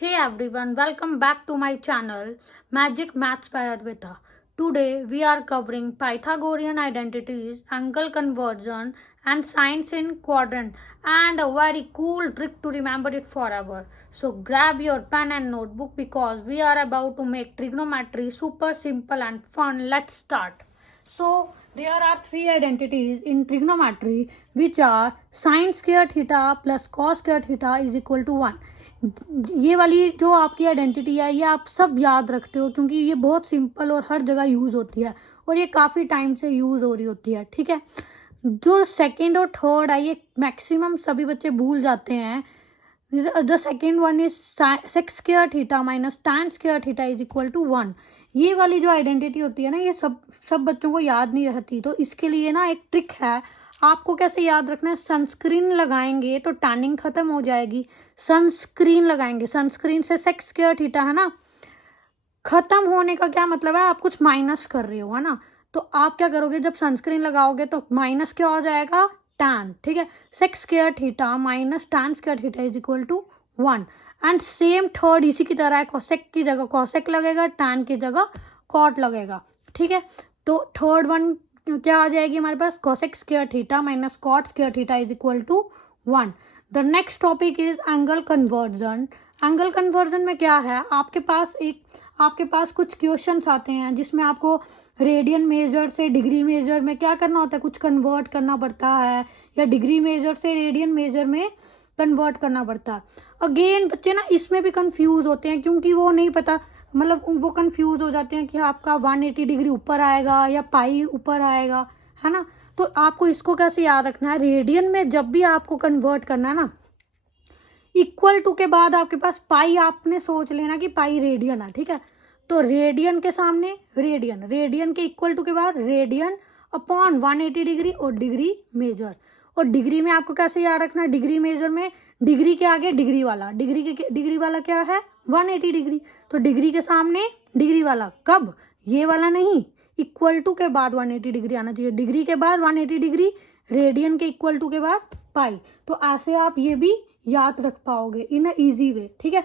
Hey everyone, welcome back to my channel Magic Maths by Advita. Today we are covering Pythagorean identities, angle conversion and sines in quadrant and a very cool trick to remember it forever. So grab your pen and notebook because we are about to make trigonometry super simple and fun. Let's start. So there are three identities in trigonometry which are sin square theta plus cos square theta is equal to 1. ये वाली जो आपकी identity है ये आप सब याद रखते हो क्योंकि ये बहुत सिंपल और हर जगह यूज़ होती है और ये काफ़ी टाइम से यूज़ हो रही होती है. ठीक है, जो सेकंड और थर्ड है ये मैक्सिमम सभी बच्चे भूल जाते हैं. The second one is sec square theta minus tan square theta is equal to 1. ये वाली जो आइडेंटिटी होती है ना ये सब बच्चों को याद नहीं रहती. तो इसके लिए ना एक ट्रिक है. आपको कैसे याद रखना है, सनस्क्रीन लगाएंगे तो टैनिंग खत्म हो जाएगी. सनस्क्रीन लगाएंगे, सनस्क्रीन से सेक्स स्क्वायर थीटा है ना, खत्म होने का क्या मतलब है, आप कुछ माइनस कर रहे हो है ना. तो आप क्या करोगे, जब सनस्क्रीन लगाओगे तो माइनस क्या हो जाएगा, टैन. ठीक है, sec square theta minus tan square theta is equal to 1. And same third इसी की तरह है, कोसेक की जगह कोसेक लगेगा, टैन की जगह कॉट लगेगा. ठीक है, तो थर्ड वन क्या आ जाएगी हमारे पास, cosec square theta minus cot square theta is equal to 1. The next topic is angle conversion. Angle conversion में क्या है, आपके पास कुछ क्वेश्चंस आते हैं जिसमें आपको रेडियन मेजर से डिग्री मेजर में क्या करना होता है, कुछ कन्वर्ट करना पड़ता है, या डिग्री मेजर से रेडियन मेजर में कन्वर्ट करना पड़ता है. अगेन बच्चे ना इसमें भी कंफ्यूज होते हैं क्योंकि वो नहीं पता, मतलब वो कंफ्यूज हो जाते हैं कि आपका 180 डिग्री ऊपर आएगा या पाई ऊपर आएगा, है ना. तो आपको इसको कैसे याद रखना है, रेडियन में जब भी आपको कन्वर्ट करना है ना, इक्वल टू के बाद आपके पास पाई, आपने सोच लेना कि पाई रेडियन है. ठीक है, तो रेडियन के सामने रेडियन, रेडियन के इक्वल टू के बाद रेडियन अपॉन 180 डिग्री और डिग्री मेजर. और डिग्री में आपको कैसे याद रखना है, डिग्री मेजर में डिग्री के आगे डिग्री वाला, डिग्री वाला क्या है 180 डिग्री. तो डिग्री के सामने डिग्री वाला, कब, ये वाला नहीं, इक्वल टू के बाद 180 डिग्री आना चाहिए. डिग्री के बाद 180 डिग्री, रेडियन के इक्वल टू के बाद पाई. तो ऐसे आप ये भी याद रख पाओगे इन अ इजी वे. ठीक है,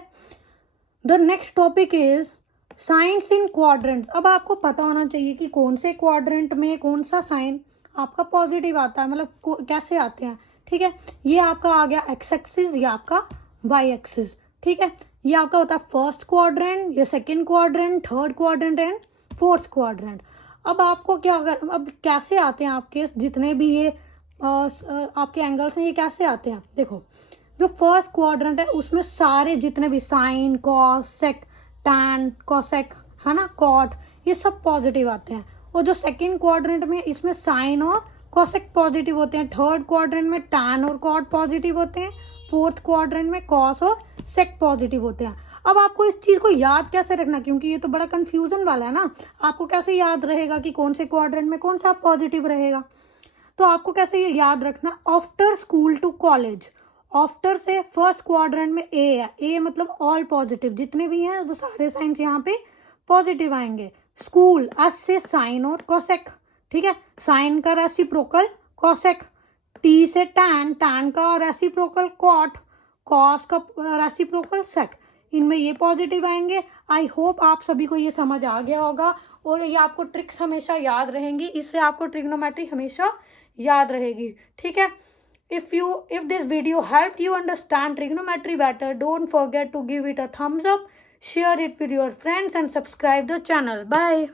the next topic is science in quadrants. अब आपको पता होना चाहिए कि कौन से क्वाड्रेंट में कौन सा साइन आपका पॉजिटिव आता है, मतलब कैसे आते हैं. ठीक है, ये आपका आ गया एक्स एक्सिस, ये आपका वाई एक्सिस. ठीक है, ये आपका होता है फर्स्ट क्वाड्रेंट, ये second quadrant, third quadrant and fourth quadrant. अब आपको क्या, अगर अब कैसे आते हैं आपके जितने भी ये आपके एंगल्स हैं, ये कैसे आते हैं. देखो, जो फर्स्ट क्वाड्रेंट है उसमें सारे जितने भी साइन, कॉस, सेक, टैन, कोसेक, है ना, कॉट, ये सब पॉजिटिव आते हैं. और जो सेकंड क्वाड्रेंट में इसमें साइन और कोसेक पॉजिटिव होते हैं. थर्ड क्वाड्रेंट में टैन और कॉट पॉजिटिव होते हैं. फोर्थ क्वाड्रेंट में कॉस और सेक पॉजिटिव होते हैं. अब आपको इस चीज़ को याद कैसे रखना, क्योंकि ये तो बड़ा कंफ्यूजन वाला है ना. आपको कैसे याद रहेगा कि कौन से क्वाड्रेंट में कौन सा पॉजिटिव रहेगा. तो आपको कैसे ये याद रखना, after school to college, after से फर्स्ट क्वाड्रेंट में ए है, ए मतलब ऑल पॉजिटिव, जितने भी हैं वो सारे साइंस यहाँ पे पॉजिटिव आएंगे. स्कूल, एस से साइन और कोसेक. ठीक है, साइन का रेसिप्रोकल कोसेक. टी से टैन, टैन का रेसिप्रोकल कॉट, कॉस का रेसिप्रोकल सेक. इनमें ये पॉजिटिव आएंगे. आई होप आप सभी को ये समझ आ गया होगा और ये आपको ट्रिक्स हमेशा याद रहेंगी, इससे आपको ट्रिग्नोमेट्री हमेशा याद रहेगी. ठीक है, if this video helped you understand trigonometry better, don't forget to give it a thumbs up, share it with your friends and subscribe the channel. Bye.